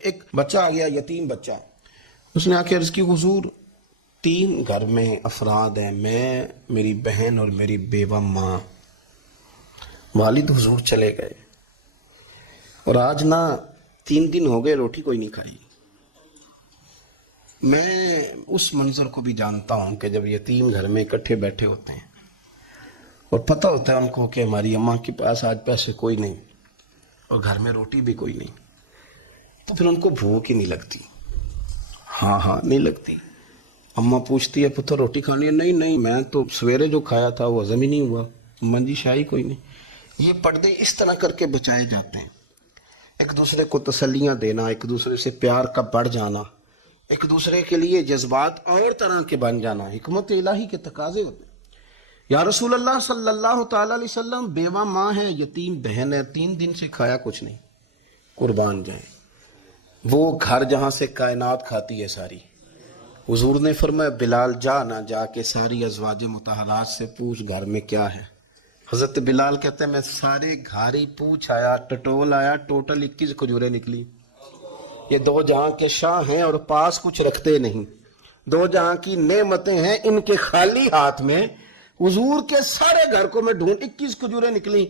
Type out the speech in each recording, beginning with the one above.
ایک بچہ آ گیا، یتیم بچہ. اس نے آ کے عرض کی حضور 3 گھر میں افراد ہیں، میں، میری بہن اور میری بیوہ ماں. والد حضور چلے گئے اور آج نہ 3 دن ہو گئے روٹی کوئی نہیں کھائی. میں اس منظر کو بھی جانتا ہوں کہ جب یتیم گھر میں اکٹھے بیٹھے ہوتے ہیں اور پتہ ہوتا ہے ان کو کہ ہماری اماں کے پاس آج پیسے کوئی نہیں اور گھر میں روٹی بھی کوئی نہیں، تو پھر ان کو بھوک ہی نہیں لگتی. ہاں نہیں لگتی. اماں پوچھتی ہے پتر روٹی کھانی ہے؟ نہیں میں تو سویرے جو کھایا تھا وہ ہضم ہی نہیں ہوا. اماں جی شاہی کوئی نہیں. یہ پردے اس طرح کر کے بچائے جاتے ہیں. ایک دوسرے کو تسلیاں دینا، ایک دوسرے سے پیار کا بڑھ جانا، ایک دوسرے کے لیے جذبات اور طرح کے بن جانا حکمت الہی کے تقاضے ہوتے ہیں. یا رسول اللہ صلی اللہ تعالی علیہ وسلم بیوہ ماں ہے، یتیم بہن ہے، 3 دن سے کھایا کچھ نہیں. قربان جائیں وہ گھر جہاں سے کائنات کھاتی ہے ساری. حضور نے فرمایا بلال جا کے ساری ازواج مطہرات سے پوچھ گھر میں کیا ہے. حضرت بلال کہتے ہیں میں سارے گھر ہی پوچھ آیا، ٹٹول آیا، ٹوٹل 21 کھجوریں نکلی. یہ 2 جہاں کے شاہ ہیں اور پاس کچھ رکھتے نہیں، 2 جہاں کی نعمتیں ہیں، ان کے خالی ہاتھ میں حضور کے سارے گھر کو میں ڈھونڈ 21 کھجوریں نکلی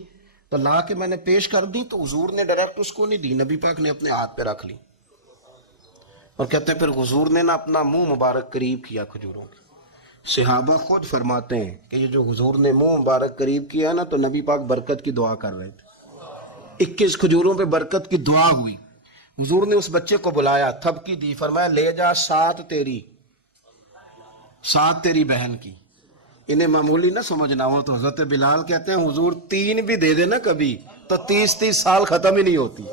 تو لا کے میں نے پیش کر دی تو حضور نے ڈائریکٹ اس کو نہیں دی، نبی پاک نے اپنے ہاتھ پہ رکھ لی. اور کہتے ہیں پھر حضور نے نا اپنا منہ مبارک قریب کیا کھجوروں کی. صحابہ خود فرماتے ہیں کہ یہ جو حضور نے منہ مبارک قریب کیا نا تو نبی پاک برکت کی دعا کر رہے تھے. 21 کھجوروں پہ برکت کی دعا ہوئی. حضور نے اس بچے کو بلایا، تھپکی دی، فرمایا لے جا 7 تیری 7 تیری بہن کی. انہیں معمولی نہ سمجھنا ہو تو حضرت بلال کہتے ہیں حضور 3 بھی دے دینا کبھی تو 30 سال ختم ہی نہیں ہوتی.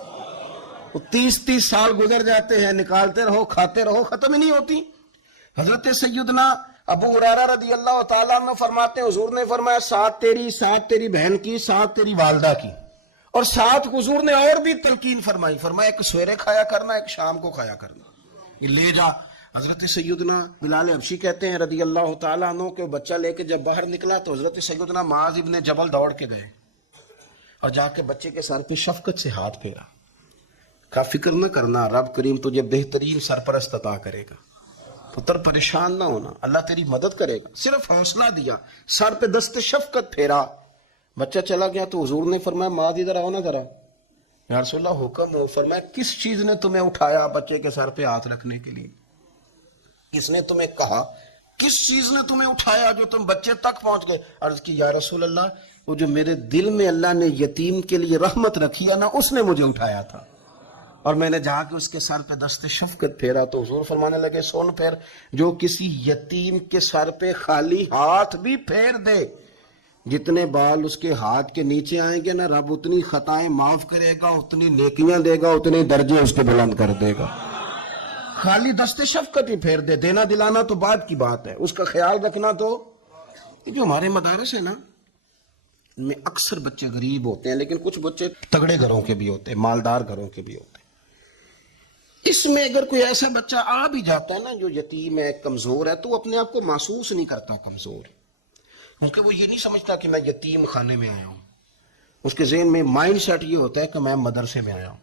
30 سال گزر جاتے ہیں، نکالتے رہو کھاتے رہو، ختم ہی نہیں ہوتی. حضرت سیدنا ابو ہریرہ رضی اللہ تعالیٰ عنہ فرماتے ہیں حضور نے فرمایا 7 تیری، 7 تیری بہن کی، 7 تیری والدہ کی، اور 7 حضور نے اور بھی تلقین فرمائی. فرمایا ایک سویرے کھایا کرنا، ایک شام کو کھایا کرنا. یہ لے جا. حضرت سیدنا بلال حبشی کہتے ہیں رضی اللہ تعالیٰ عنہ کہ بچہ لے کے جب باہر نکلا تو حضرت سیدنا معاذ ابن جبل دوڑ کے گئے اور جا کے بچے کے سر پہ شفقت سے ہاتھ پھیرا. کا فکر نہ کرنا، رب کریم تجھے بہترین سرپرست عطا کرے گا، پتر پریشان نہ ہونا، اللہ تیری مدد کرے گا. صرف حوصلہ دیا، سر پہ دست شفقت پھیرا. بچہ چلا گیا تو حضور نے فرمایا معاذ ادھر آؤ نا ذرا. یا رسول اللہ حکم ہو. فرمایا کس چیز نے تمہیں اٹھایا بچے کے سر پہ ہاتھ رکھنے کے لیے؟ کس نے تمہیں کہا؟ کس چیز نے تمہیں اٹھایا جو تم بچے تک پہنچ گئے؟ عرض کی یا رسول اللہ وہ جو میرے دل میں اللہ نے یتیم کے لیے رحمت رکھی ہے نا اس نے مجھے اٹھایا تھا، اور میں نے جا کے اس کے سر پہ دست شفقت پھیرا. تو حضور فرمانے لگے سن پھر جو کسی یتیم کے سر پہ خالی ہاتھ بھی پھیر دے، جتنے بال اس کے ہاتھ کے نیچے آئیں گے نا رب اتنی خطائیں معاف کرے گا، اتنی نیکیاں دے گا، اتنے درجے اس کے بلند کر دے گا. خالی دست شفقت ہی پھیر دے. دینا دلانا تو بعد کی بات ہے، اس کا خیال رکھنا تو. جو ہمارے مدارس ہیں نا ان میں اکثر بچے غریب ہوتے ہیں لیکن کچھ بچے تگڑے گھروں کے بھی ہوتے ہیں، مالدار گھروں کے بھی ہوتے ہیں. اس میں اگر کوئی ایسا بچہ آ بھی جاتا ہے نا جو یتیم ہے، کمزور ہے، تو اپنے آپ کو محسوس نہیں کرتا کمزور، کیونکہ وہ یہ نہیں سمجھتا کہ میں یتیم خانے میں آیا ہوں. اس کے ذہن میں مائنڈ سیٹ یہ ہوتا ہے کہ میں مدرسے میں آیا ہوں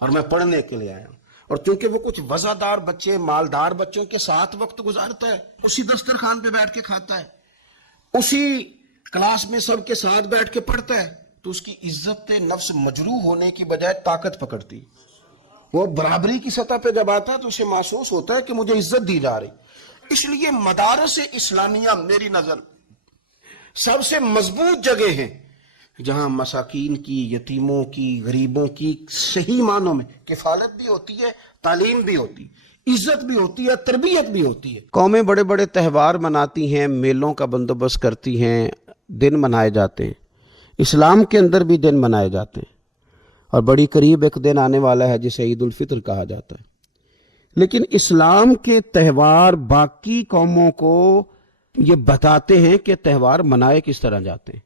اور میں پڑھنے کے لیے آیا ہوں. اور چونکہ وہ کچھ وزادار بچے، مالدار بچوں کے ساتھ وقت گزارتا ہے، اسی دسترخوان پہ بیٹھ کے کھاتا ہے، اسی کلاس میں سب کے ساتھ بیٹھ کے پڑھتا ہے، تو اس کی عزت نفس مجروح ہونے کی بجائے طاقت پکڑتی. وہ برابری کی سطح پہ جب آتا ہے تو اسے محسوس ہوتا ہے کہ مجھے عزت دی جا رہی. اس لیے مدارس اسلامیہ میری نظر سب سے مضبوط جگہ ہیں جہاں مساکین کی، یتیموں کی، غریبوں کی صحیح معنوں میں کفالت بھی ہوتی ہے، تعلیم بھی ہوتی ہے، عزت بھی ہوتی ہے، تربیت بھی ہوتی ہے. قومیں بڑے بڑے تہوار مناتی ہیں، میلوں کا بندوبست کرتی ہیں، دن منائے جاتے ہیں. اسلام کے اندر بھی دن منائے جاتے ہیں اور بڑی قریب ایک دن آنے والا ہے جسے عید الفطر کہا جاتا ہے. لیکن اسلام کے تہوار باقی قوموں کو یہ بتاتے ہیں کہ تہوار منائے کس طرح جاتے ہیں.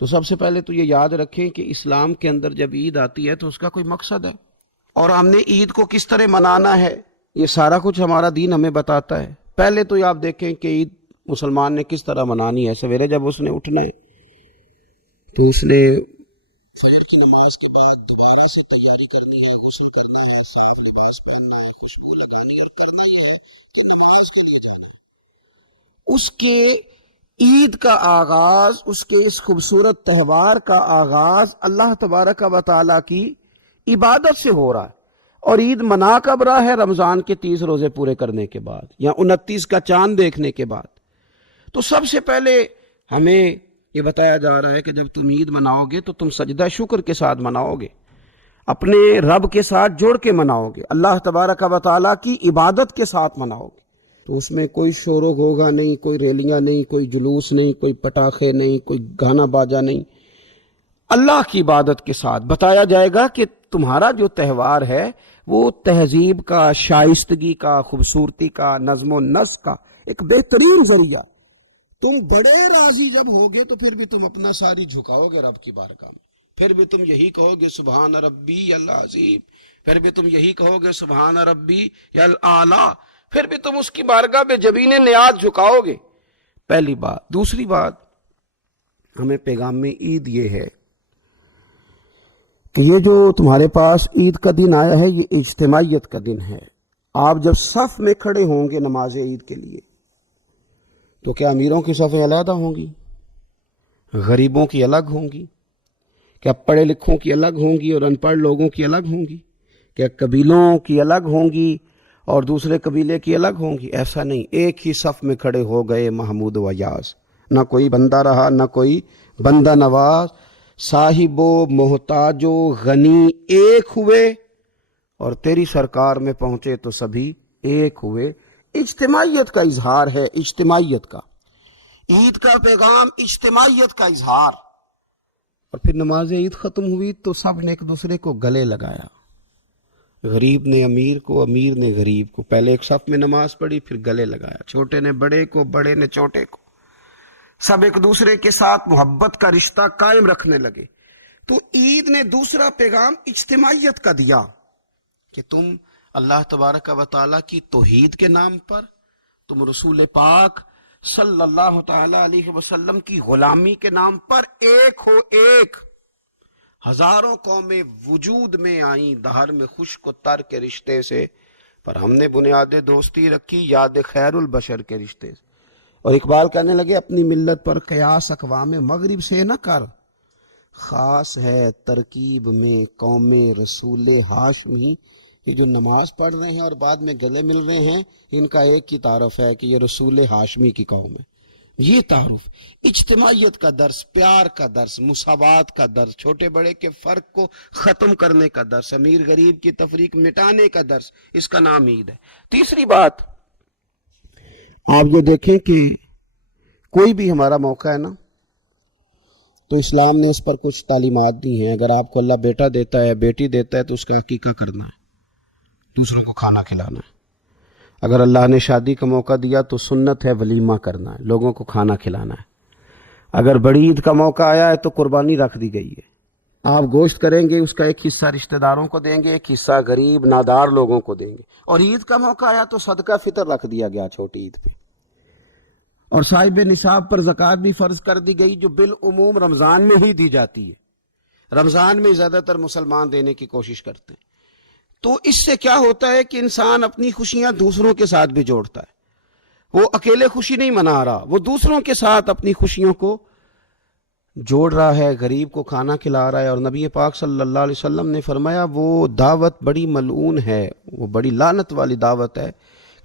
تو سب سے پہلے تو یہ یاد رکھیں کہ اسلام کے اندر جب عید آتی ہے تو اس کا کوئی مقصد ہے، اور ہم نے عید کو کس طرح منانا ہے یہ سارا کچھ ہمارا دین ہمیں بتاتا ہے. پہلے تو یہ آپ دیکھیں کہ عید مسلمان نے کس طرح منانی ہے. سویرے جب اس نے اٹھنا ہے تو اس نے فجر کی نماز کے بعد دوبارہ سے تیاری کرنی ہے، غسل کرنا ہے، صاف لباس پہننا ہے، خوشبو لگانی اور کرنا ہے تو نماز کے لیے جانا۔ اس کے عید کا آغاز، اس کے اس خوبصورت تہوار کا آغاز اللہ تبارک و تعالیٰ کی عبادت سے ہو رہا ہے، اور عید منا کب رہا ہے؟ رمضان کے 30 روزے پورے کرنے کے بعد یا 29 کا چاند دیکھنے کے بعد۔ تو سب سے پہلے ہمیں یہ بتایا جا رہا ہے کہ جب تم عید مناؤ گے تو تم سجدہ شکر کے ساتھ مناؤ گے، اپنے رب کے ساتھ جوڑ کے مناؤ گے، اللہ تبارک و تعالیٰ کی عبادت کے ساتھ مناؤ گے۔ تو اس میں کوئی شور و غوغا نہیں، کوئی ریلیاں نہیں، کوئی جلوس نہیں، کوئی پٹاخے نہیں، کوئی گانا باجا نہیں، اللہ کی عبادت کے ساتھ بتایا جائے گا کہ تمہارا جو تہوار ہے وہ تہذیب کا، شائستگی کا، خوبصورتی کا، نظم و نسق کا ایک بہترین ذریعہ۔ تم بڑے راضی جب ہوگے تو پھر بھی تم اپنا ساری جھکاؤ گے رب کی بارگاہ میں، پھر بھی تم یہی کہو گے سبحان ربی العظیم، پھر بھی تم یہی کہو گے سبحان ربی الاعلی، پھر بھی تم اس کی بارگاہ میں جبین نیاز جھکاؤ گے۔ پہلی بات۔ دوسری بات، ہمیں پیغام میں عید یہ ہے کہ یہ جو تمہارے پاس عید کا دن آیا ہے یہ اجتماعیت کا دن ہے۔ آپ جب صف میں کھڑے ہوں گے نماز عید کے لیے تو کیا امیروں کی صفیں علیحدہ ہوں گی؟ غریبوں کی الگ ہوں گی؟ کیا پڑھے لکھوں کی الگ ہوں گی اور ان پڑھ لوگوں کی الگ ہوں گی؟ کیا قبیلوں کی الگ ہوں گی اور دوسرے قبیلے کی الگ ہوں گی؟ ایسا نہیں، ایک ہی صف میں کھڑے ہو گئے محمود و یاز، نہ کوئی بندہ رہا نہ کوئی بندہ نواز، صاحب و محتاج و غنی ایک ہوئے اور تیری سرکار میں پہنچے تو سبھی ایک ہوئے۔ اجتماعیت کا اظہار ہے، اجتماعیت کا۔ عید کا پیغام اجتماعیت کا اظہار۔ اور پھر نماز عید ختم ہوئی تو سب نے ایک دوسرے کو گلے لگایا، غریب نے امیر کو، امیر نے غریب کو، پہلے ایک صف میں نماز پڑھی پھر گلے لگایا، چھوٹے نے بڑے کو، بڑے نے چھوٹے کو، سب ایک دوسرے کے ساتھ محبت کا رشتہ قائم رکھنے لگے۔ تو عید نے دوسرا پیغام اجتماعیت کا دیا کہ تم اللہ تبارک و تعالیٰ کی توحید کے نام پر، تم رسول پاک صلی اللہ تعالی علیہ وسلم کی غلامی کے نام پر ایک ہو، ایک۔ ہزاروں قومیں وجود میں آئیں دہر میں خشک و تر کے رشتے سے، پر ہم نے بنیاد دوستی رکھی یاد خیر البشر کے رشتے سے۔ اور اقبال کہنے لگے اپنی ملت پر قیاس اقوام مغرب سے نہ کر، خاص ہے ترکیب میں قوم رسول ہاشمی۔ یہ جو نماز پڑھ رہے ہیں اور بعد میں گلے مل رہے ہیں، ان کا ایک ہی تعارف ہے کہ یہ رسول ہاشمی کی قوم ہے۔ یہ تعارف اجتماعیت کا درس، پیار کا درس، مساوات کا درس، چھوٹے بڑے کے فرق کو ختم کرنے کا درس، امیر غریب کی تفریق مٹانے کا درس، اس کا نام عید ہے۔ تیسری بات، آپ جو دیکھیں کہ کوئی بھی ہمارا موقع ہے نا تو اسلام نے اس پر کچھ تعلیمات دی ہیں۔ اگر آپ کو اللہ بیٹا دیتا ہے، بیٹی دیتا ہے تو اس کا عقیقہ کرنا ہے، دوسروں کو کھانا کھلانا ہے۔ اگر اللہ نے شادی کا موقع دیا تو سنت ہے ولیمہ کرنا ہے، لوگوں کو کھانا کھلانا ہے۔ اگر بڑی عید کا موقع آیا ہے تو قربانی رکھ دی گئی ہے، آپ گوشت کریں گے، اس کا ایک حصہ رشتہ داروں کو دیں گے، ایک حصہ غریب نادار لوگوں کو دیں گے۔ اور عید کا موقع آیا تو صدقہ فطر رکھ دیا گیا چھوٹی عید پہ، اور صاحب نصاب پر زکوٰۃ بھی فرض کر دی گئی جو بالعموم رمضان میں ہی دی جاتی ہے۔ رمضان میں زیادہ تر مسلمان دینے کی کوشش کرتے ہیں۔ تو اس سے کیا ہوتا ہے کہ انسان اپنی خوشیاں دوسروں کے ساتھ بھی جوڑتا ہے، وہ اکیلے خوشی نہیں منا رہا، وہ دوسروں کے ساتھ اپنی خوشیوں کو جوڑ رہا ہے، غریب کو کھانا کھلا رہا ہے۔ اور نبی پاک صلی اللہ علیہ وسلم نے فرمایا وہ دعوت بڑی ملعون ہے، وہ بڑی لعنت والی دعوت ہے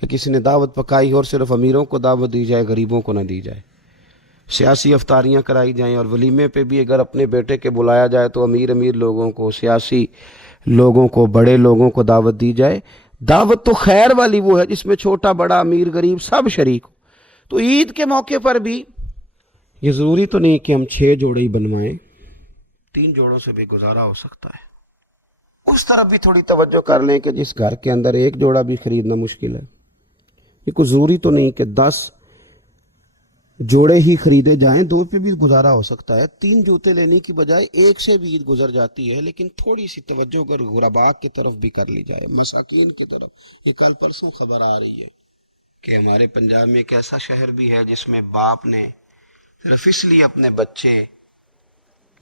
کہ کسی نے دعوت پکائی اور صرف امیروں کو دعوت دی جائے، غریبوں کو نہ دی جائے۔ سیاسی افطاریاں کرائی جائیں اور ولیمے پہ بھی اگر اپنے بیٹے کے بلایا جائے تو امیر لوگوں کو، سیاسی لوگوں کو، بڑے لوگوں کو دعوت دی جائے۔ دعوت تو خیر والی وہ ہے جس میں چھوٹا بڑا امیر غریب سب شریک ہو۔ تو عید کے موقع پر بھی یہ ضروری تو نہیں کہ ہم 6 جوڑے ہی بنوائیں، 3 جوڑوں سے بھی گزارا ہو سکتا ہے۔ اس طرف بھی تھوڑی توجہ کر لیں کہ جس گھر کے اندر 1 جوڑا بھی خریدنا مشکل ہے، یہ کوئی ضروری تو نہیں کہ 10 جوڑے ہی خریدے جائیں، 2 پہ بھی گزارا ہو سکتا ہے۔ 3 جوتے لینے کی بجائے 1 سے بھی عید گزر جاتی ہے، لیکن تھوڑی سی توجہ اگر غرباء کی طرف بھی کر لی جائے، مساکین کی طرف۔ یہ کل پرسوں خبر آ رہی ہے کہ ہمارے پنجاب میں ایک ایسا شہر بھی ہے جس میں باپ نے صرف اس لیے اپنے بچے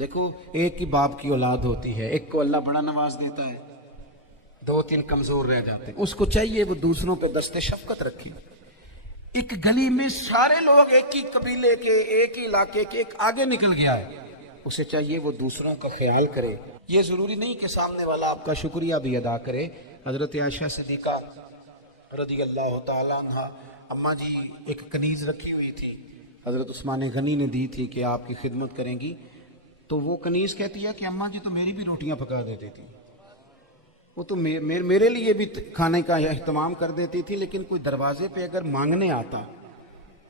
دیکھو ایک ہی باپ کی اولاد ہوتی ہے، ایک کو اللہ بڑا نواز دیتا ہے، 2-3 کمزور رہ جاتے ہیں، اس کو چاہیے وہ دوسروں پہ دست شفقت رکھے۔ ایک گلی میں سارے لوگ ایک ہی قبیلے کے، ایک ہی علاقے کے، ایک آگے نکل گیا ہے، اسے چاہیے وہ دوسروں کا خیال کرے۔ یہ ضروری نہیں کہ سامنے والا آپ کا شکریہ بھی ادا کرے۔ حضرت عائشہ صدیقہ رضی اللہ تعالیٰ عنہ، اماں جی ایک کنیز رکھی ہوئی تھی، حضرت عثمان غنی نے دی تھی کہ آپ کی خدمت کریں گی، تو وہ کنیز کہتی ہے کہ اماں جی تو میری بھی روٹیاں پکا دیتی تھی، وہ تو میرے لیے بھی کھانے کا اہتمام کر دیتی تھی، لیکن کوئی دروازے پہ اگر مانگنے آتا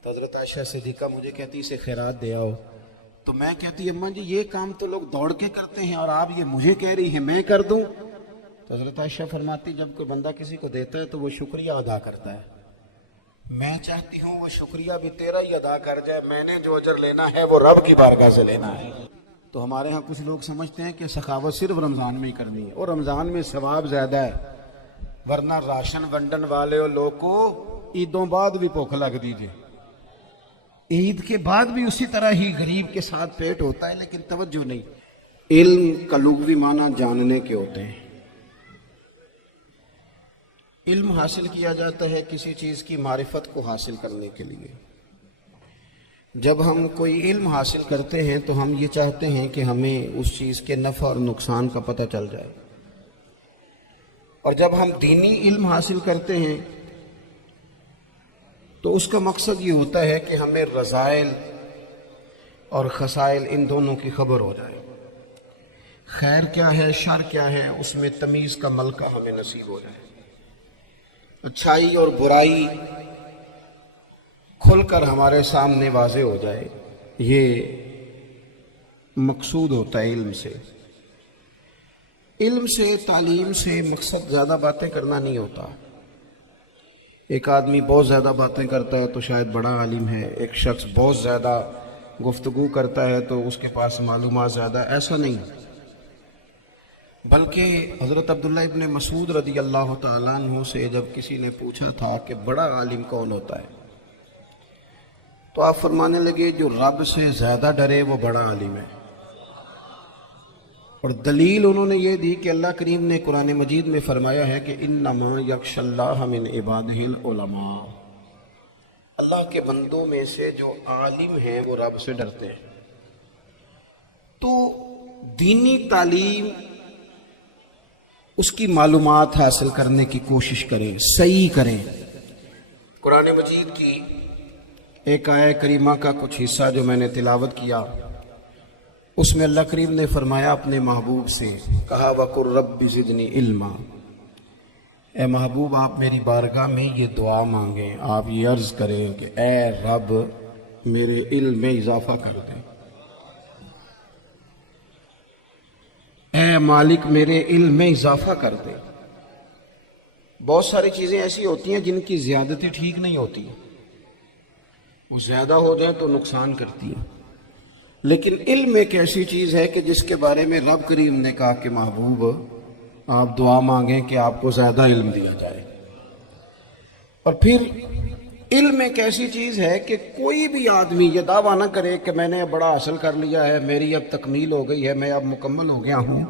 تو حضرت عائشہ صدیقہ مجھے کہتی اسے خیرات دے آؤ، تو میں کہتی اماں جی یہ کام تو لوگ دوڑ کے کرتے ہیں اور آپ یہ مجھے کہہ رہی ہیں میں کر دوں؟ تو حضرت عائشہ فرماتی جب کوئی بندہ کسی کو دیتا ہے تو وہ شکریہ ادا کرتا ہے، میں چاہتی ہوں وہ شکریہ بھی تیرا ہی ادا کر جائے، میں نے جو اجر لینا ہے وہ رب کی بارگاہ سے لینا ہے۔ تو ہمارے ہاں کچھ لوگ سمجھتے ہیں کہ سخاوت صرف رمضان میں ہی کرنی ہے، اور رمضان میں ثواب زیادہ ہے، ورنہ راشن ونڈن والے لوگ کو عیدوں بعد بھی بھوک لگ دیجئے، عید کے بعد بھی اسی طرح ہی غریب کے ساتھ پیٹ ہوتا ہے، لیکن توجہ نہیں۔ علم کا لغوی معنی جاننے کے ہوتے ہیں۔ علم حاصل کیا جاتا ہے کسی چیز کی معرفت کو حاصل کرنے کے لیے۔ جب ہم کوئی علم حاصل کرتے ہیں تو ہم یہ چاہتے ہیں کہ ہمیں اس چیز کے نفع اور نقصان کا پتہ چل جائے، اور جب ہم دینی علم حاصل کرتے ہیں تو اس کا مقصد یہ ہوتا ہے کہ ہمیں رذائل اور خسائل ان دونوں کی خبر ہو جائے، خیر کیا ہے شر کیا ہے اس میں تمیز کا ملکہ ہمیں نصیب ہو جائے، اچھائی اور برائی کھل کر ہمارے سامنے واضح ہو جائے، یہ مقصود ہوتا ہے علم سے۔ علم سے، تعلیم سے مقصد زیادہ باتیں کرنا نہیں ہوتا۔ ایک آدمی بہت زیادہ باتیں کرتا ہے تو شاید بڑا عالم ہے، ایک شخص بہت زیادہ گفتگو کرتا ہے تو اس کے پاس معلومات زیادہ، ایسا نہیں، بلکہ حضرت عبداللہ ابن مسعود رضی اللہ تعالیٰ عنہ سے جب کسی نے پوچھا تھا کہ بڑا عالم کون ہوتا ہے، تو آپ فرمانے لگے جو رب سے زیادہ ڈرے وہ بڑا عالم ہے، اور دلیل انہوں نے یہ دی کہ اللہ کریم نے قرآن مجید میں فرمایا ہے کہ انما یخشی اللہ من عبادہ العلماء، اللہ کے بندوں میں سے جو عالم ہیں وہ رب سے ڈرتے ہیں۔ تو دینی تعلیم، اس کی معلومات حاصل کرنے کی کوشش کریں، صحیح کریں۔ قرآن مجید کی ایک آیہ کریمہ کا کچھ حصہ جو میں نے تلاوت کیا، اس میں اللہ کریم نے فرمایا اپنے محبوب سے، کہا وَقُلْ رَبِّ زِدْنِي عِلْمًا، اے محبوب آپ میری بارگاہ میں یہ دعا مانگیں، آپ یہ عرض کریں کہ اے رب میرے علم میں اضافہ کر دیں، اے مالک میرے علم میں اضافہ کر دیں۔ بہت ساری چیزیں ایسی ہوتی ہیں جن کی زیادتی ٹھیک نہیں ہوتی، وہ زیادہ ہو جائیں تو نقصان کرتی ہیں، لیکن علم ایک ایسی چیز ہے کہ جس کے بارے میں رب کریم نے کہا کہ محبوب آپ دعا مانگیں کہ آپ کو زیادہ علم دیا جائے۔ اور پھر علم ایک ایسی چیز ہے کہ کوئی بھی آدمی یہ دعویٰ نہ کرے کہ میں نے بڑا حاصل کر لیا ہے، میری اب تکمیل ہو گئی ہے، میں اب مکمل ہو گیا ہوں۔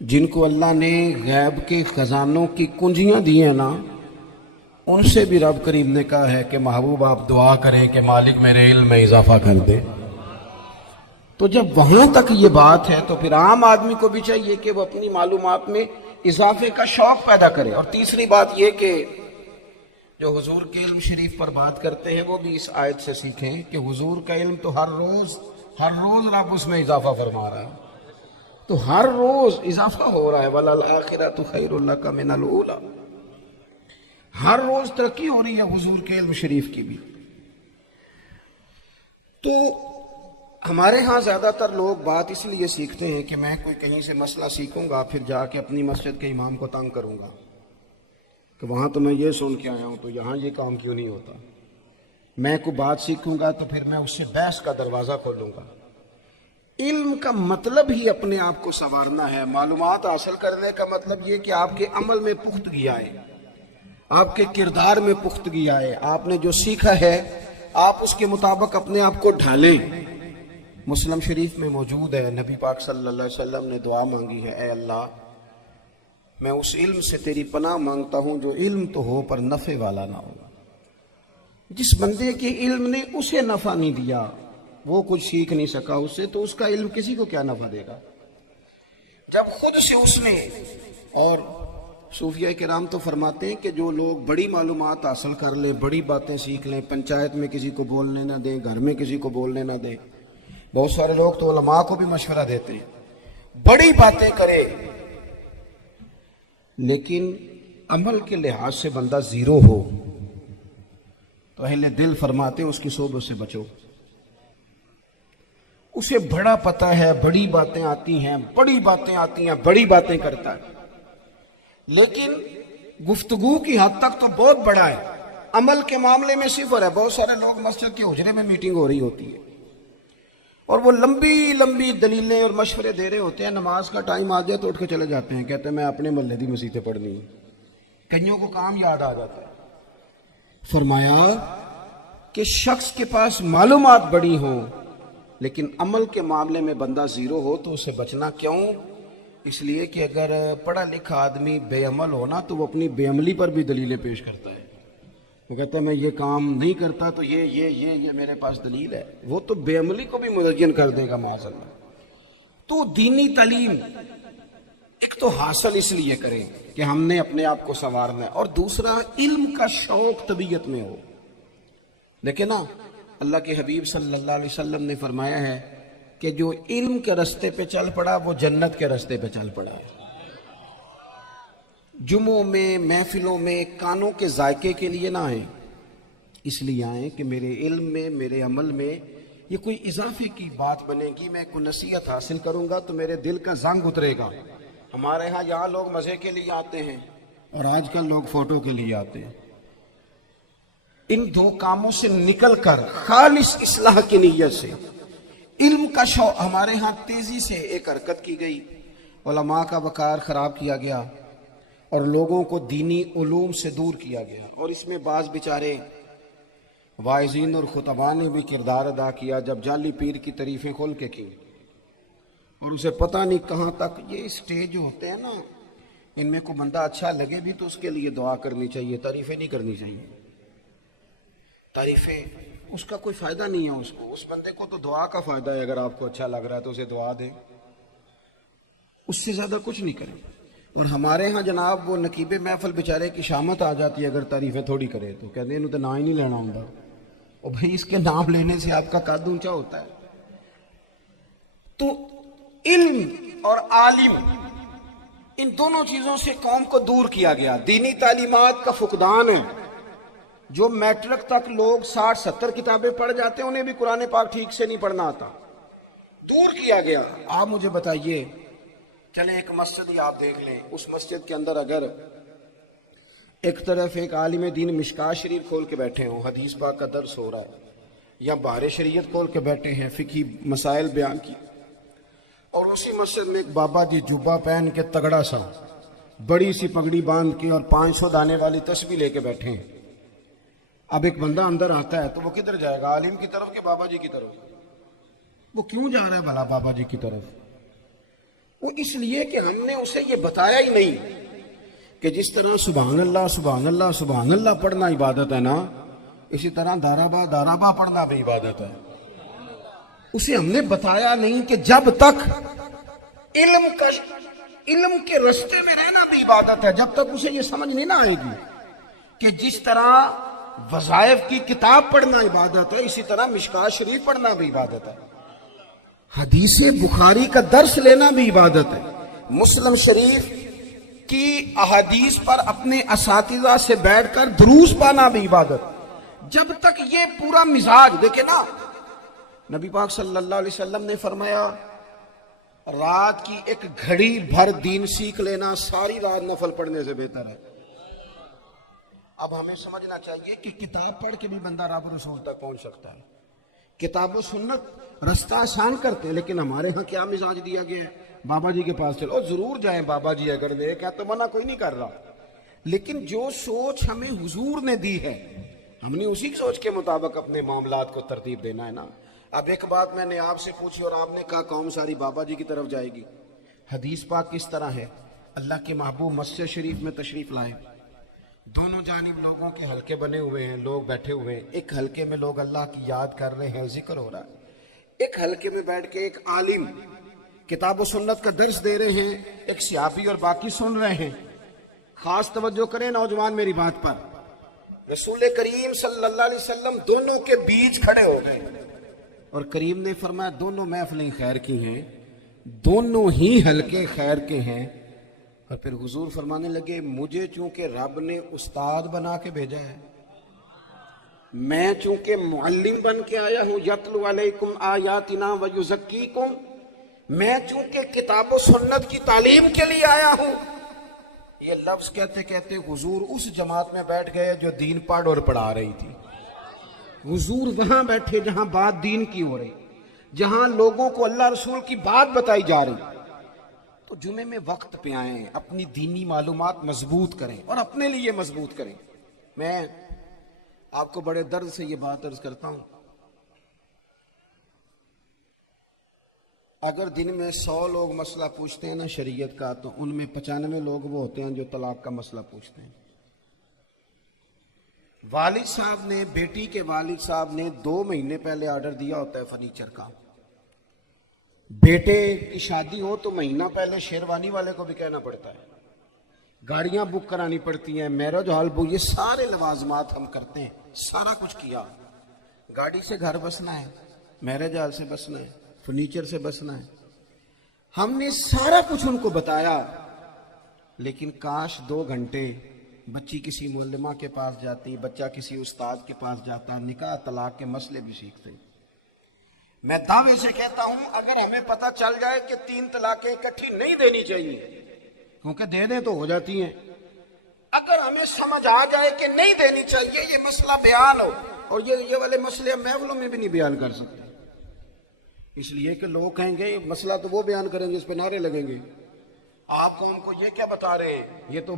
جن کو اللہ نے غیب کے خزانوں کی کنجیاں دی ہیں نا، ان سے بھی رب کریم نے کہا ہے کہ محبوب آپ دعا کریں کہ مالک میرے علم میں اضافہ کر دے۔ تو جب وہاں تک یہ بات ہے تو پھر عام آدمی کو بھی چاہیے کہ وہ اپنی معلومات میں اضافے کا شوق پیدا کرے۔ اور تیسری بات یہ کہ جو حضور کے علم شریف پر بات کرتے ہیں وہ بھی اس آیت سے سیکھیں کہ حضور کا علم تو ہر روز رب اس میں اضافہ فرما رہا ہے، تو ہر روز اضافہ ہو رہا ہے، وَلَلْآخِرَةُ خَيْرٌ لَكَ مِنَ الْأُولَىٰ، ہر روز ترقی ہو رہی ہے حضور کے علم شریف کی بھی۔ تو ہمارے ہاں زیادہ تر لوگ بات اس لیے سیکھتے ہیں کہ میں کوئی کہیں سے مسئلہ سیکھوں گا پھر جا کے اپنی مسجد کے امام کو تنگ کروں گا کہ وہاں تو میں یہ سن کے آیا ہوں تو یہاں یہ کام کیوں نہیں ہوتا، میں کوئی بات سیکھوں گا تو پھر میں اس سے بحث کا دروازہ کھولوں گا۔ علم کا مطلب ہی اپنے آپ کو سنوارنا ہے، معلومات حاصل کرنے کا مطلب یہ کہ آپ کے عمل میں پختگی آئے، آپ کے کردار میں پختگی آئے، آپ نے جو سیکھا ہے آپ اس کے مطابق اپنے آپ کو ڈھالیں۔ مسلم شریف میں موجود ہے، نبی پاک صلی اللہ علیہ وسلم نے دعا مانگی ہے، اے اللہ میں اس علم سے تیری پناہ مانگتا ہوں جو علم تو ہو پر نفع والا نہ ہو۔ جس بندے کے علم نے اسے نفع نہیں دیا، وہ کچھ سیکھ نہیں سکا اس سے، تو اس کا علم کسی کو کیا نفع دے گا؟ جب خود سے اس نے، اور صوفیہ کرام تو فرماتے ہیں کہ جو لوگ بڑی معلومات حاصل کر لیں، بڑی باتیں سیکھ لیں، پنچایت میں کسی کو بولنے نہ دیں، گھر میں کسی کو بولنے نہ دیں، بہت سارے لوگ تو علماء کو بھی مشورہ دیتے ہیں، بڑی باتیں کرے، لیکن عمل کے لحاظ سے بندہ زیرو ہو تو اہل دل فرماتے ہیں اس کی صحبت سے بچو۔ اسے بڑا پتہ ہے، بڑی باتیں آتی ہیں، بڑی باتیں آتی ہیں، بڑی باتیں کرتا ہے، لیکن گفتگو کی حد تک تو بہت بڑا ہے، عمل کے معاملے میں صفر ہے۔ بہت سارے لوگ مسجد کے حجرے میں میٹنگ ہو رہی ہوتی ہے اور وہ لمبی لمبی دلیلیں اور مشورے دے رہے ہوتے ہیں، نماز کا ٹائم آ جائے تو اٹھ کے چلے جاتے ہیں، کہتے ہیں میں اپنے محلے دی مسیتیں پڑھنی ہیں، کئیوں کو کام یاد آ جاتا ہے۔ فرمایا کہ شخص کے پاس معلومات بڑی ہوں لیکن عمل کے معاملے میں بندہ زیرو ہو تو اسے بچنا کیوں؟ اس لیے کہ اگر پڑھا لکھا آدمی بے عمل ہونا تو وہ اپنی بے عملی پر بھی دلیلیں پیش کرتا ہے، وہ کہتا ہے میں یہ کام نہیں کرتا تو یہ میرے پاس دلیل ہے، وہ تو بے عملی کو بھی مدین کر دے گا معاذ اللہ۔ تو دینی تعلیم ایک تو حاصل اس لیے کریں کہ ہم نے اپنے آپ کو سنوارنا ہے، اور دوسرا علم کا شوق طبیعت میں ہو۔ دیکھیں نا، اللہ کے حبیب صلی اللہ علیہ وسلم نے فرمایا ہے کہ جو علم کے رستے پہ چل پڑا وہ جنت کے رستے پہ چل پڑا ہے۔ جمعوں میں، محفلوں میں کانوں کے ذائقے کے لیے نہ آئیں، اس لیے آئیں کہ میرے علم میں، میرے عمل میں یہ کوئی اضافے کی بات بنے گی، میں کوئی نصیحت حاصل کروں گا تو میرے دل کا زنگ اترے گا۔ ہمارے ہاں یہاں لوگ مزے کے لیے آتے ہیں اور آج کل لوگ فوٹو کے لیے آتے ہیں۔ ان دو کاموں سے نکل کر خالص اصلاح کی نیت سے علم کا شوق، ہمارے ہاں تیزی سے ایک حرکت کی گئی، علماء کا وقار خراب کیا گیا اور لوگوں کو دینی علوم سے دور کیا گیا، اور اس میں بعض بیچارے واعظین اور خطباء نے بھی کردار ادا کیا جب جعلی پیر کی تعریفیں کھول کے کی، اور اسے پتہ نہیں کہاں تک یہ اسٹیج ہوتے ہیں نا، ان میں کوئی بندہ اچھا لگے بھی تو اس کے لیے دعا کرنی چاہیے، تعریفیں نہیں کرنی چاہیے۔ تعریفیں اس کا کوئی فائدہ نہیں ہے، اس بندے کو تو دعا کا فائدہ ہے، اگر آپ کو اچھا لگ رہا ہے تو اسے دعا دیں، اس سے زیادہ کچھ نہیں کریں۔ اور ہمارے ہاں جناب وہ نقیب محفل بیچارے کی شامت آ جاتی ہے اگر تعریفیں تھوڑی کرے تو کہتے ہیں انہوں تو نام ہی نہیں لینا ہوں گا، اور بھائی اس کے نام لینے سے آپ کا قد اونچا ہوتا ہے۔ تو علم اور عالم، ان دونوں چیزوں سے قوم کو دور کیا گیا۔ دینی تعلیمات کا فقدان ہے، جو میٹرک تک لوگ 60-70 کتابیں پڑھ جاتے ہیں انہیں بھی قرآن پاک ٹھیک سے نہیں پڑھنا آتا، دور کیا گیا۔ آپ مجھے بتائیے، چلیں ایک مسجد ہی آپ دیکھ لیں، اس مسجد کے اندر اگر ایک طرف ایک عالم دین مشکات شریف کھول کے بیٹھے ہوں، حدیث پاک کا درس ہو رہا ہے، یا بحر شریعت کھول کے بیٹھے ہیں، فقہی مسائل بیان کی، اور اسی مسجد میں ایک بابا جی جبہ پہن کے تگڑا سا بڑی سی پگڑی باندھ کے اور 500 دانے والی تسبیح لے کے بیٹھے ہیں، اب ایک بندہ اندر آتا ہے تو وہ کدھر جائے گا؟ عالم کی طرف کہ بابا جی کی طرف؟ وہ کیوں جا رہا ہے بھلا بابا جی کی طرف؟ وہ اس لیے کہ ہم نے اسے یہ بتایا ہی نہیں کہ جس طرح سبحان اللہ سبحان اللہ سبحان اللہ پڑھنا عبادت ہے نا، اسی طرح دارابا پڑھنا بھی عبادت ہے۔ اسے ہم نے بتایا نہیں کہ جب تک علم کے رستے میں رہنا بھی عبادت ہے، جب تک اسے یہ سمجھ نہیں نہ آئے گی کہ جس طرح وظائف کی کتاب پڑھنا عبادت ہے اسی طرح مشکات شریف پڑھنا بھی عبادت ہے، حدیث بخاری کا درس لینا بھی عبادت ہے، مسلم شریف کی احادیث پر اپنے اساتذہ سے بیٹھ کر دروس پانا بھی عبادت۔ جب تک یہ پورا مزاج دیکھیں نا، نبی پاک صلی اللہ علیہ وسلم نے فرمایا رات کی ایک گھڑی بھر دین سیکھ لینا ساری رات نفل پڑھنے سے بہتر ہے۔ اب ہمیں سمجھنا چاہیے کہ کتاب پڑھ کے بھی بندہ رب رسول تک پہنچ سکتا ہے، کتاب و سنت رستہ آسان کرتے ہیں، لیکن ہمارے ہاں کیا مزاج دیا گیا ہے؟ بابا جی کے پاس چلو، ضرور جائیں بابا جی اگر دے کیا تو منع کوئی نہیں کر رہا، لیکن جو سوچ ہمیں حضور نے دی ہے ہم نے اسی سوچ کے مطابق اپنے معاملات کو ترتیب دینا ہے نا۔ اب ایک بات میں نے آپ سے پوچھی اور آپ نے کہا قوم ساری بابا جی کی طرف جائے گی. حدیث پاک کس طرح ہے؟ اللہ کے محبوب مسجد شریف میں تشریف لائے, دونوں جانب لوگوں کے حلقے بنے ہوئے ہیں, لوگ بیٹھے ہوئے ہیں. ایک حلقے میں لوگ اللہ کی یاد کر رہے ہیں, ذکر ہو رہا ہے. ایک حلقے میں بیٹھ کے ایک عالم کتاب و سنت کا درس دے رہے ہیں, ایک صحابی اور باقی سن رہے ہیں. خاص توجہ کریں نوجوان میری بات پر. رسول کریم صلی اللہ علیہ وسلم دونوں کے بیچ کھڑے ہو گئے اور کریم نے فرمایا دونوں محفلیں خیر کی ہیں, دونوں ہی حلقے خیر کے ہیں. اور پھر حضور فرمانے لگے مجھے چونکہ رب نے استاد بنا کے بھیجا ہے, میں چونکہ معلم بن کے آیا ہوں, یتلو علیکم آیاتنا ویزکیکم, میں چونکہ کتاب و سنت کی تعلیم کے لیے آیا ہوں. یہ لفظ کہتے کہتے حضور اس جماعت میں بیٹھ گئے جو دین پڑھ اور پڑھا رہی تھی. حضور وہاں بیٹھے جہاں بات دین کی ہو رہی, جہاں لوگوں کو اللہ رسول کی بات بتائی جا رہی. تو جمعے میں وقت پہ آئیں, اپنی دینی معلومات مضبوط کریں اور اپنے لیے مضبوط کریں. میں آپ کو بڑے درد سے یہ بات عرض کرتا ہوں, اگر دن میں 100 لوگ مسئلہ پوچھتے ہیں نا شریعت کا, تو ان میں 95 لوگ وہ ہوتے ہیں جو طلاق کا مسئلہ پوچھتے ہیں. والد صاحب نے, بیٹی کے والد صاحب نے 2 مہینے پہلے آرڈر دیا ہوتا ہے فرنیچر کا. بیٹے کی شادی ہو تو مہینہ پہلے شیروانی والے کو بھی کہنا پڑتا ہے, گاڑیاں بک کرانی پڑتی ہیں, میرج ہال بک, یہ سارے لوازمات ہم کرتے ہیں. سارا کچھ کیا, گاڑی سے گھر بسنا ہے, میرج ہال سے بسنا ہے, فرنیچر سے بسنا ہے. ہم نے سارا کچھ ان کو بتایا, لیکن کاش 2 گھنٹے بچی کسی معلمہ کے پاس جاتی, بچہ کسی استاد کے پاس جاتا, نکاح طلاق کے مسئلے بھی سیکھتے. میں دعوے سے کہتا ہوں اگر ہمیں پتہ چل جائے کہ 3 طلاقیں اکٹھی نہیں دینی چاہیے, کیونکہ دے دیں تو ہو جاتی ہیں, اگر ہمیں سمجھ آ جائے کہ نہیں دینی چاہیے, یہ مسئلہ بیان ہو, اور یہ والے مسئلے ہم محفلوں میں بھی نہیں بیان کر سکتے, اس لیے کہ لوگ کہیں گے مسئلہ تو وہ بیان کریں گے اس پہ نعرے لگیں گے. آپ قوم کو یہ کیا بتا رہے ہیں, یہ تو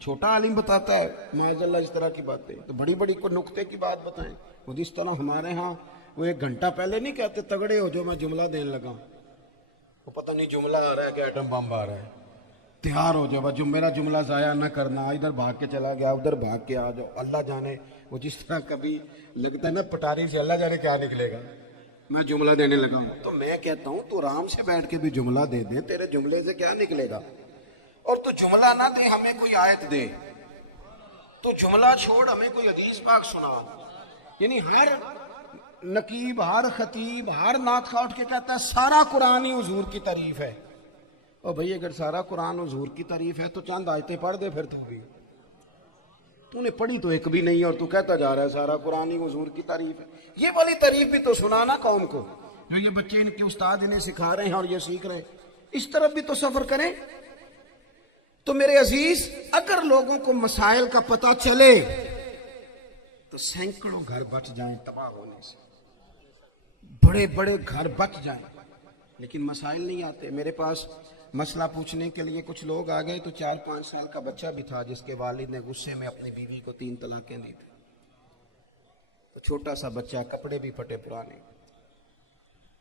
چھوٹا عالم بتاتا ہے معاذ اللہ اس طرح کی باتیں, تو بڑی بڑی کو نقطے کی بات بتائیں. وہ جس طرح ہمارے ہاں وہ 1 گھنٹہ پہلے نہیں کہتے تگڑے ہو جو میں جملہ دینے لگا, وہ پتہ نہیں جملہ آ رہا ہے کہ ایٹم بم آ رہا ہے, تیار ہو جاؤ, جو میرا جملہ ضائع نہ کرنا, ادھر بھاگ کے چلا گیا ادھر بھاگ کے آ جاؤ. اللہ جانے وہ جس طرح کبھی لگتا ہے نا پٹاری سے, اللہ جانے کیا نکلے گا, میں جملہ دینے لگا ہوں. تو میں کہتا ہوں تو آرام سے بیٹھ کے بھی جملہ دے دیں, تیرے جملے سے کیا نکلے گا. اور تو جملہ نہ دے ہمیں کوئی آیت دے, تو جملہ چھوڑ ہمیں کوئی حدیث پاک سنا. یعنی ہر نقیب, ہر خطیب, ہر نعت خواہ اٹھ کے کہتا ہے سارا قرآن ہی حضور کی تعریف ہے. اور بھئی اگر سارا قرآن حضور کی تعریف ہے تو چند آیتیں پڑھ دے پھر. تو نے پڑھی تو ایک بھی نہیں اور تو کہتا جا رہا ہے سارا قرآن ہی حضور کی تعریف ہے. یہ والی تعریف بھی تو سنانا قوم کو, جو یہ بچے ان کے استاد انہیں سکھا رہے ہیں اور یہ سیکھ رہے ہیں, اس طرف بھی تو سفر کریں. تو میرے عزیز, اگر لوگوں کو مسائل کا پتہ چلے تو سینکڑوں گھر بچ جائیں تباہ ہونے سے, بڑے بڑے گھر بچ جائیں, لیکن مسائل نہیں آتے. میرے پاس مسئلہ پوچھنے کے لیے کچھ لوگ آ گئے, تو 4-5 سال کا بچہ بھی تھا جس کے والد نے غصے میں اپنی بیوی کو 3 طلاقیں دی تھی. تو چھوٹا سا بچہ, کپڑے بھی پھٹے پرانے,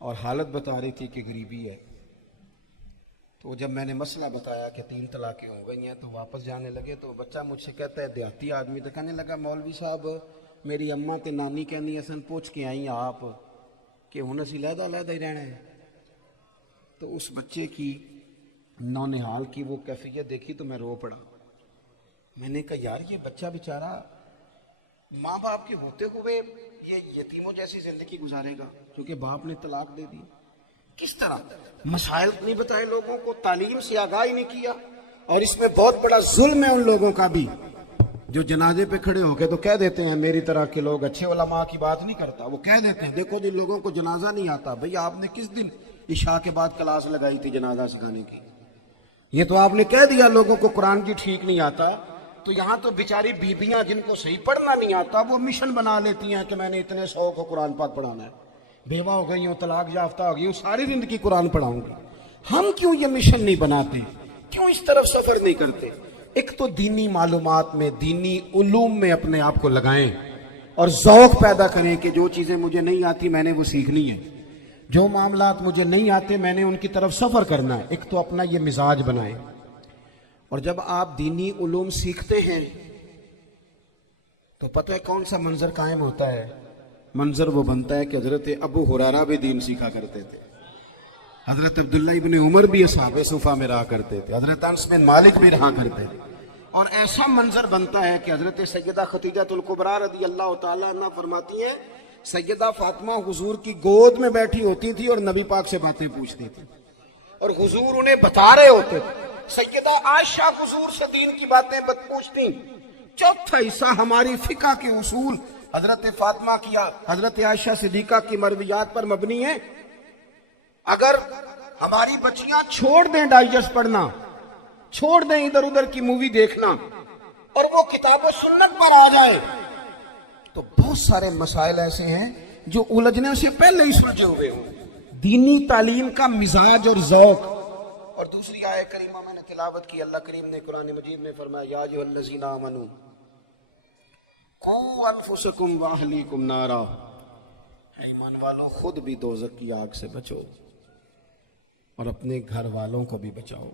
اور حالت بتا رہی تھی کہ غریبی ہے. تو جب میں نے مسئلہ بتایا کہ 3 طلاقیں ہو گئی ہیں تو واپس جانے لگے, تو بچہ مجھ سے کہتا ہے, دیہاتی آدمی, تو کہنے لگا مولوی صاحب میری اماں تے نانی کہنی اسن پوچھ کے آئی آپ کہ ہن اسی علیحدہ علیحدہ ہی رہنا ہے. تو اس بچے کی نونہال کی وہ کیفیت دیکھی تو میں رو پڑا. میں نے کہا یار یہ بچہ بیچارہ ماں باپ کے ہوتے ہوئے یہ یتیموں جیسی زندگی گزارے گا کیونکہ باپ نے طلاق دے دی. کس طرح مسائل نہیں بتائے لوگوں کو, تعلیم سے آگاہی نہیں کیا. اور اس میں بہت بڑا ظلم ہے ان لوگوں کا بھی جو جنازے پہ کھڑے ہو کے تو کہہ دیتے ہیں, میری طرح کے لوگ اچھے علماء کی بات نہیں کرتا, وہ کہہ دیتے ہیں دیکھو جن لوگوں کو جنازہ نہیں آتا, بھئی آپ نے کس دن عشاء کے بعد کلاس لگائی تھی جنازہ سکھانے کی, یہ تو آپ نے کہہ دیا لوگوں کو قرآن کی ٹھیک نہیں آتا. تو یہاں تو بیچاری بیبیاں جن کو صحیح پڑھنا نہیں آتا وہ مشن بنا لیتی ہیں کہ میں نے اتنے 100 کو قرآن پاک پڑھانا ہے, بیوہ ہو گئی ہوں, طلاق یافتہ ہو گئی ہوں, ساری زندگی قرآن پڑھاؤں گی. ہم کیوں یہ مشن نہیں بناتے, کیوں اس طرف سفر نہیں کرتے؟ ایک تو دینی معلومات میں, دینی علوم میں اپنے آپ کو لگائیں, اور ذوق پیدا کریں کہ جو چیزیں مجھے نہیں آتی میں نے وہ سیکھنی ہے، جو معاملات مجھے نہیں آتے میں نے ان کی طرف سفر کرنا ہے۔ ایک تو اپنا یہ مزاج بنائیں، اور جب آپ دینی علوم سیکھتے ہیں تو پتہ ہے کون سا منظر قائم ہوتا ہے؟ منظر وہ بنتا ہے کہ حضرت ابو ہریرہ بھی دین سیکھا کرتے تھے، حضرت عبداللہ ابن عمر بھی اصحاب صفہ میں رہا کرتے تھے، حضرت انس بن مالک بھی رہا کرتے تھے، اور ایسا منظر بنتا ہے کہ حضرت سیدہ خدیجہ الکبریٰ رضی اللہ تعالیٰ عنہ فرماتی ہیں سیدہ فاطمہ حضور کی گود میں بیٹھی ہوتی تھی اور نبی پاک سے باتیں پوچھتی تھی اور حضور انہیں بتا رہے ہوتے تھے۔ سیدہ عائشہ حضور سے دین کی باتیں پوچھتی۔ چوتھا حصہ ہماری فقہ کے اصول حضرت فاطمہ کی حضرت عائشہ صدیقہ کی مرویات پر مبنی ہے۔ اگر ہماری بچیاں چھوڑ دیں ڈائجسٹ پڑھنا، چھوڑ دیں ادھر ادھر کی مووی دیکھنا، اور وہ کتاب و سنت پر آ جائے تو بہت سارے مسائل ایسے ہیں جو الجھنے سے پہلے ہی سلجھے ہوئے ہوں۔ دینی تعلیم کا مزاج اور ذوق۔ اور دوسری آیت کریمہ میں نے تلاوت کی، اللہ کریم نے قرآن مجید میں فرمایا یا ایھا الذین آمنوا قوا انفسکم واہلیکم نارا، ایمان والو خود بھی دوزخ کی آگ سے بچو اور اپنے گھر والوں کو بھی بچاؤ۔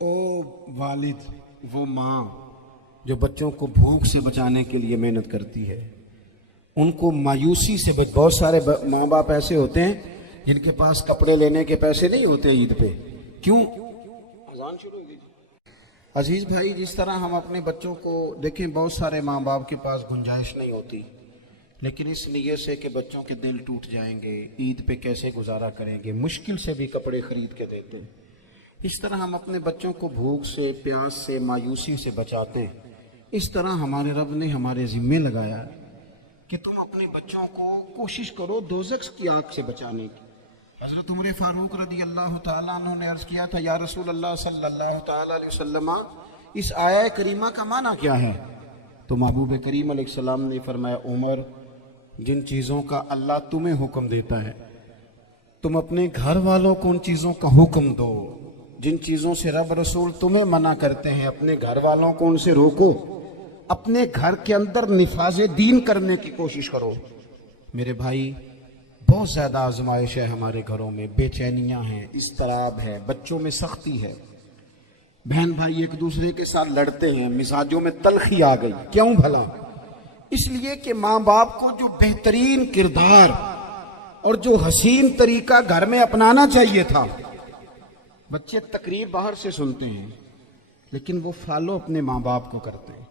او والد، وہ ماں جو بچوں کو بھوک سے بچانے کے لیے محنت کرتی ہے، ان کو مایوسی سے بہت سارے ماں باپ ایسے ہوتے ہیں جن کے پاس کپڑے لینے کے پیسے نہیں ہوتے عید پہ۔ کیوں؟ اذان شروع ہوگی۔ عزیز بھائی، جس طرح ہم اپنے بچوں کو دیکھیں، بہت سارے ماں باپ کے پاس گنجائش نہیں ہوتی، لیکن اس نیت سے کہ بچوں کے دل ٹوٹ جائیں گے، عید پہ کیسے گزارا کریں گے، مشکل سے بھی کپڑے خرید کے دیتے ہیں۔ اس طرح ہم اپنے بچوں کو بھوک سے، پیاس سے، مایوسی سے بچاتے ہیں۔ اس طرح ہمارے رب نے ہمارے ذمے لگایا کہ تم اپنے بچوں کو کوشش کرو دوزخ کی آگ سے بچانے کی۔ حضرت عمر فاروق رضی اللہ تعالیٰ عنہ نے عرض کیا تھا یا رسول اللہ صلی اللہ تعالیٰ علیہ وسلم، اس آیہ کریمہ کا معنی کیا ہے؟ تو محبوب کریم علیہ السلام نے فرمایا عمر، جن چیزوں کا اللہ تمہیں حکم دیتا ہے تم اپنے گھر والوں کو ان چیزوں کا حکم دو، جن چیزوں سے رب رسول تمہیں منع کرتے ہیں اپنے گھر والوں کو ان سے روکو، اپنے گھر کے اندر نفاذ دین کرنے کی کوشش کرو۔ میرے بھائی، بہت زیادہ آزمائش ہے ہمارے گھروں میں، بے چینیاں ہیں، اضطراب ہے، بچوں میں سختی ہے، بہن بھائی ایک دوسرے کے ساتھ لڑتے ہیں، مزاجوں میں تلخی آ گئی۔ کیوں بھلا؟ اس لیے کہ ماں باپ کو جو بہترین کردار اور جو حسین طریقہ گھر میں اپنانا چاہیے تھا، بچے تقریر باہر سے سنتے ہیں لیکن وہ فالو اپنے ماں باپ کو کرتے ہیں۔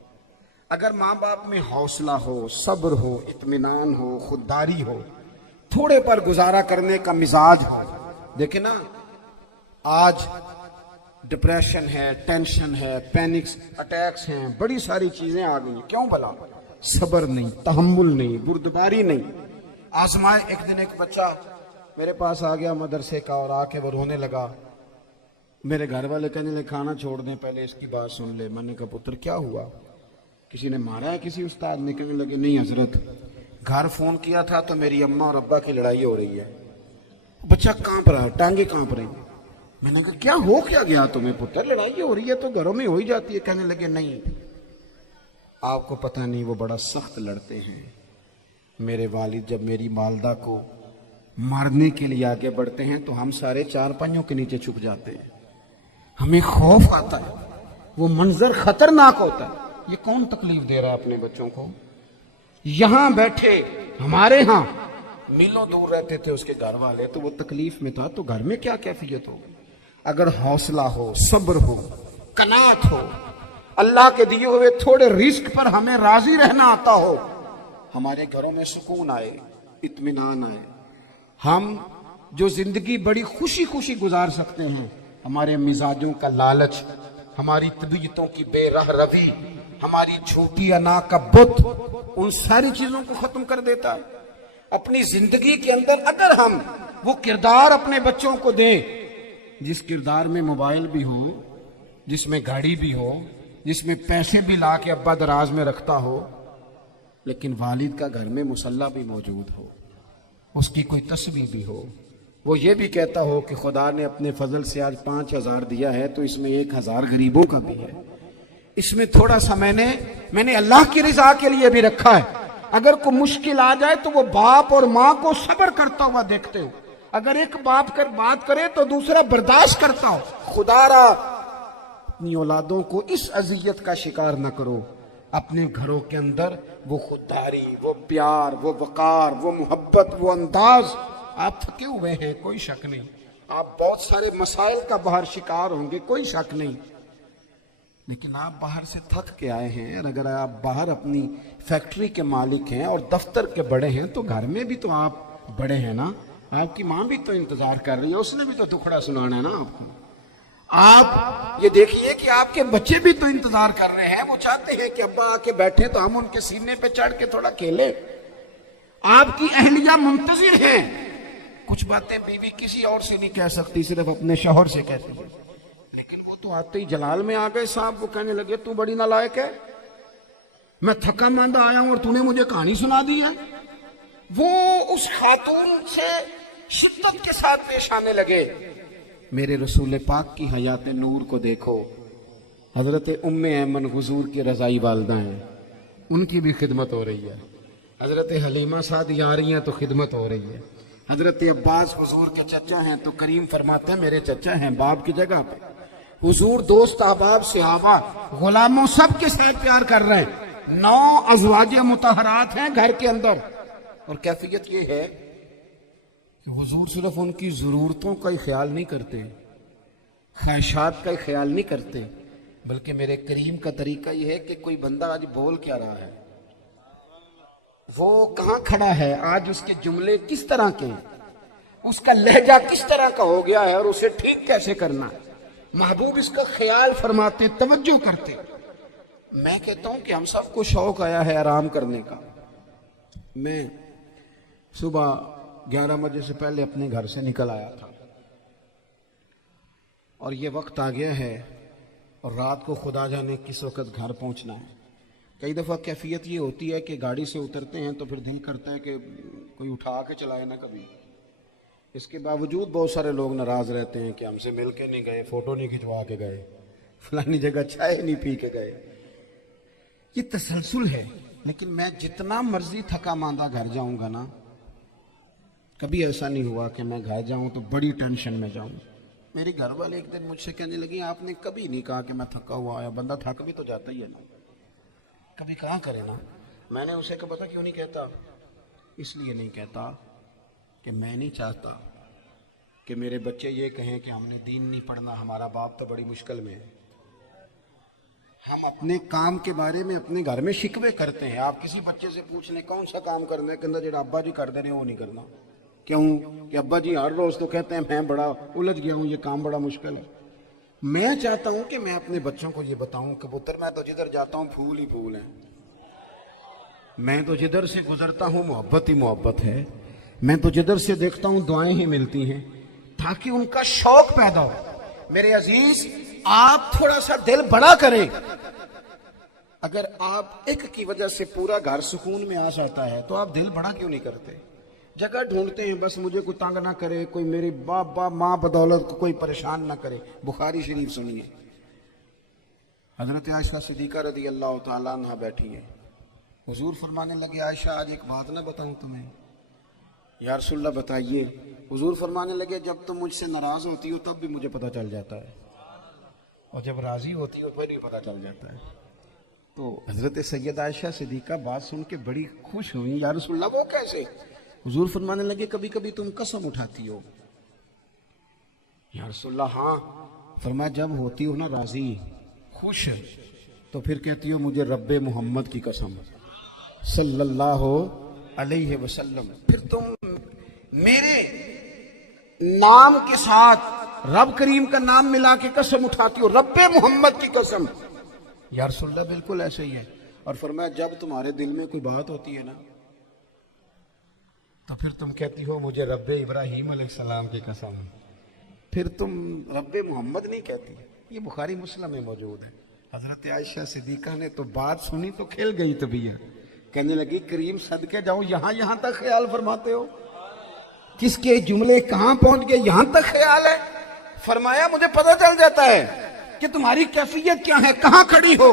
اگر ماں باپ میں حوصلہ ہو، صبر ہو، اطمینان ہو، خودداری ہو، تھوڑے پر گزارا کرنے کا مزاج ہو۔ دیکھیں نا، آج ڈپریشن ہے، ٹینشن ہے، پینکس اٹیکس ہیں، بڑی ساری چیزیں آ گئی ہیں۔ کیوں بھلا؟ صبر نہیں، تحمل نہیں، بردباری نہیں۔ آزمائے ایک دن ایک بچہ میرے پاس آ گیا مدرسے کا اور آ کے وہ رونے لگا۔ میرے گھر والے کہنے لگے کھانا چھوڑ دیں، پہلے اس کی بات سن لے۔ میں نے کہا پتر کیا ہوا؟ کسی نے مارا ہے کسی استاد نے؟ کہنے لگے نہیں حضرت، گھر فون کیا تھا تو میری اماں اور ابا کی لڑائی ہو رہی ہے۔ بچہ کانپ رہا، ٹانگیں کانپ رہی۔ میں نے کہا کیا ہو کیا گیا تمہیں پتر؟ لڑائی ہو رہی ہے تو گھروں میں ہو ہی جاتی ہے۔ کہنے لگے نہیں، آپ کو پتہ نہیں، وہ بڑا سخت لڑتے ہیں۔ میرے والد جب میری والدہ کو مارنے کے لیے آگے بڑھتے ہیں تو ہم سارے چارپائیوں کے نیچے چھپ جاتے ہیں، ہمیں خوف آتا ہے، وہ منظر خطرناک ہوتا ہے۔ یہ کون تکلیف دے رہا ہے اپنے بچوں کو؟ یہاں بیٹھے ہمارے ہاں میلوں دور رہتے تھے اس کے گھر والے، تو وہ تکلیف میں تھا، تو گھر میں کیا کیفیت ہوگی؟ اگر حوصلہ ہو، صبر ہو، قناعت ہو، اللہ کے دیے ہوئے تھوڑے رزق پر ہمیں راضی رہنا آتا ہو، ہمارے گھروں میں سکون آئے، اطمینان آئے، ہم جو زندگی بڑی خوشی خوشی گزار سکتے ہیں۔ ہمارے مزاجوں کا لالچ، ہماری طبیعتوں کی بے رہ روی، ہماری جھوٹی انا کا بت، ان ساری چیزوں کو ختم کر دیتا ہے۔ اپنی زندگی کے اندر اگر ہم وہ کردار اپنے بچوں کو دیں، جس کردار میں موبائل بھی ہو، جس میں گاڑی بھی ہو، جس میں پیسے بھی لا کے ابا دراز میں رکھتا ہو، لیکن والد کا گھر میں مصلی بھی موجود ہو، اس کی کوئی تسبیح بھی ہو، وہ یہ بھی کہتا ہو کہ خدا نے اپنے فضل سے آج 5000 دیا ہے تو اس میں 1000 غریبوں کا بھی ہے، اس میں تھوڑا سا میں نے اللہ کی رضا کے لیے بھی رکھا ہے، اگر کوئی مشکل آ جائے تو وہ باپ اور ماں کو صبر کرتا ہوا دیکھتے ہو. اگر ایک باپ کر بات کرے تو دوسرا برداشت کرتا ہو. خدا را اپنی اولادوں کو اس اذیت کا شکار نہ کرو. اپنے گھروں کے اندر وہ خودداری، وہ پیار، وہ وقار، وہ محبت، وہ انداز. آپ تھکے ہوئے ہیں، کوئی شک نہیں. آپ بہت سارے مسائل کا باہر شکار ہوں گے، کوئی شک نہیں. لیکن آپ باہر سے تھک کے آئے ہیں، اور اگر آپ باہر اپنی فیکٹری کے مالک ہیں اور دفتر کے بڑے ہیں تو گھر میں بھی تو آپ بڑے ہیں نا. آپ کی ماں بھی تو انتظار کر رہی ہے، اس نے بھی تو دکھڑا سنانا ہے نا آپ کو. آپ یہ دیکھیے کہ آپ کے بچے بھی تو انتظار کر رہے ہیں. وہ چاہتے ہیں کہ ابا آ کے بیٹھے تو ہم ان کے سینے پہ چڑھ کے تھوڑا کھیلیں. آپ کی اہلیہ منتظر ہیں. کچھ باتیں بیوی کسی اور سے نہیں کہہ سکتی، صرف اپنے شوہر سے کہتی ہے. لیکن وہ تو آتے ہی جلال میں آ گئے صاحب. وہ کہنے لگے تو بڑی نالائق ہے، میں تھکا ماندہ آیا ہوں اور تو نے مجھے کہانی سنا دی ہے. وہ اس خاتون سے شدت کے ساتھ پیش آنے لگے. میرے رسول پاک کی حیات نور کو دیکھو. حضرت ام ایمن حضور کی رضائی والدہ ہیں، ان کی بھی خدمت ہو رہی ہے. حضرت حلیمہ سعدی آ رہی ہیں تو خدمت ہو رہی ہے. حضرت عباس حضور کے چچا ہیں تو کریم فرماتے ہیں میرے چچا ہیں باپ کی جگہ پہ. حضور دوست احباب صحابہ غلاموں سب کے ساتھ پیار کر رہے ہیں. 9 ازواج مطہرات ہیں گھر کے اندر. اور کیفیت یہ ہے کہ حضور صرف ان کی ضرورتوں کا ہی خیال نہیں کرتے، خواہشات کا ہی خیال نہیں کرتے، بلکہ میرے کریم کا طریقہ یہ ہے کہ کوئی بندہ آج بول کیا رہا ہے، وہ کہاں کھڑا ہے آج، اس کے جملے کس طرح کے ہیں، اس کا لہجہ کس طرح کا ہو گیا ہے اور اسے ٹھیک کیسے کرنا ہے. محبوب اس کا خیال فرماتے، توجہ کرتے. میں کہتا ہوں کہ ہم سب کو شوق آیا ہے آرام کرنے کا. میں صبح 11 بجے سے پہلے اپنے گھر سے نکل آیا تھا اور یہ وقت آ گیا ہے اور رات کو خدا جانے کس وقت گھر پہنچنا ہے. کئی دفعہ کیفیت یہ ہوتی ہے کہ گاڑی سے اترتے ہیں تو پھر دل کرتا ہے کہ کوئی اٹھا کے چلائے نہ کبھی. اس کے باوجود بہت سارے لوگ ناراض رہتے ہیں کہ ہم سے مل کے نہیں گئے، فوٹو نہیں کھنچوا کے گئے، فلانی جگہ چائے نہیں پی کے گئے. یہ تسلسل ہے. لیکن میں جتنا مرضی تھکا ماندہ گھر جاؤں گا نا، کبھی ایسا نہیں ہوا کہ میں گھر جاؤں تو بڑی ٹینشن میں جاؤں. میری گھر والے ایک دن مجھ سے کہنے لگی آپ نے کبھی نہیں کہا کہ میں تھکا ہوا آیا. بندہ تھک بھی تو جاتا ہی ہے نا، کبھی کہاں کرے نا. میں نے اسے کہا پتہ کیوں نہیں کہتا؟ اس لیے نہیں کہتا کہ میں نہیں چاہتا کہ میرے بچے یہ کہیں کہ ہم نے دین نہیں پڑھنا، ہمارا باپ تو بڑی مشکل میں ہے. ہم اپنے کام کے بارے میں اپنے گھر میں شکوے کرتے ہیں. آپ کسی بچے سے پوچھ لیں کون سا کام کرنا ہے، کہنا جڑا ابا جی کر دے رہے ہیں وہ نہیں کرنا. کیوں کہ ابا جی ہر روز تو کہتے ہیں میں بڑا الجھ گیا ہوں، یہ کام بڑا مشکل ہے. میں چاہتا ہوں کہ میں اپنے بچوں کو یہ بتاؤں کہ پتر میں تو جدھر جاتا ہوں پھول ہی پھول ہیں، میں تو جدھر سے گزرتا ہوں محبت ہی محبت ہے، میں تو جدھر سے دیکھتا ہوں دعائیں ہی ملتی ہیں، تاکہ ان کا شوق پیدا ہو. میرے عزیز آپ تھوڑا سا دل بڑا کریں. اگر آپ ایک کی وجہ سے پورا گھر سکون میں آ جاتا ہے تو آپ دل بڑا کیوں نہیں کرتے؟ جگہ ڈھونڈتے ہیں بس مجھے کوئی تنگ نہ کرے، کوئی میری باپ ماں بدولت کو کوئی پریشان نہ کرے. بخاری شریف سنیے، حضرت عائشہ صدیقہ رضی اللہ تعالیٰ عنہ بیٹھی ہے. حضور فرمانے لگے عائشہ آج ایک بات نہ بتاؤں تمہیں؟ یا رسول اللہ بتائیے. حضور فرمانے لگے جب تم مجھ سے ناراض ہوتی ہو تب بھی مجھے پتہ چل جاتا ہے، اور جب راضی ہوتی ہو پھر بھی پتہ چل جاتا ہے. تو حضرت سید عائشہ صدیقہ بات سن کے بڑی خوش ہوئی. یا رسول اللہ وہ کیسے؟ حضور فرمانے لگے کبھی کبھی تم قسم اٹھاتی ہو. یا رسول اللہ ہاں. فرمایا جب ہوتی ہو نا راضی خوش تو پھر کہتی ہو مجھے رب محمد کی قسم صلی اللہ علیہ وسلم. پھر تم میرے نام کے ساتھ رب کریم کا نام ملا کے قسم اٹھاتی ہو رب محمد کی قسم. یا رسول اللہ بالکل ایسے ہی ہے. اور فرمایا جب تمہارے دل میں کوئی بات ہوتی ہے نا تو پھر تم کہتی ہو مجھے رب ابراہیم علیہ السلام کی قسم. پھر تم رب محمد نہیں کہتی. یہ بخاری مسلم میں موجود ہے. حضرت عائشہ صدیقہ نے تو بات سنی تو کھل گئی طبیعت. کہنے لگی کریم صدقے جاؤ یہاں تک خیال فرماتے ہو، کس کے جملے کہاں پہنچ گئے یہاں تک خیال ہے. فرمایا مجھے پتہ چل جاتا ہے کہ تمہاری کیفیت کیا ہے، کہاں کھڑی ہو.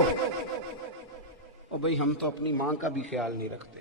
اور بھئی ہم تو اپنی ماں کا بھی خیال نہیں رکھتے.